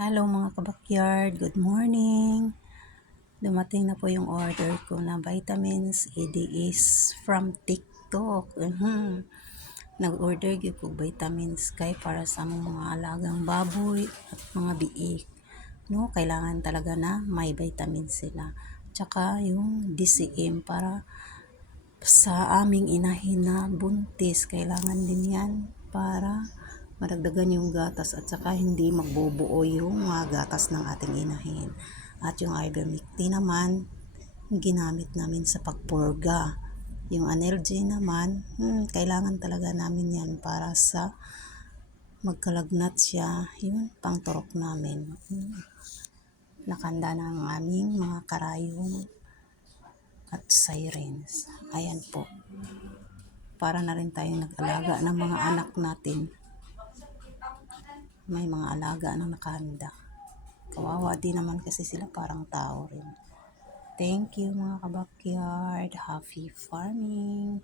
Hello mga kabakyard, good morning. Dumating na po yung order ko na vitamins. It is from TikTok. Mhm. Nag-order ko vitamins kay para sa mga alagang baboy at mga biik. No, kailangan talaga na may vitamins sila. Tsaka yung DCM para sa aming inahin na buntis. Kailangan din yan para madagdagan yung gatas at saka hindi magbubuo yung mga gatas ng ating inahin. At yung ivermectin naman, ginamit namin sa pagpurga. Yung energy naman, hmm, kailangan talaga namin yan para sa magkalagnat siya, yun, pangturok namin. Hmm. Nakanda na ang aming mga karayong at sirens. Ayan po. Para na rin tayong nag-alaga ng mga anak natin. May mga alaga na nakahanda. Kawawa din naman kasi sila parang tao rin. Thank you mga kabakyard. Happy farming.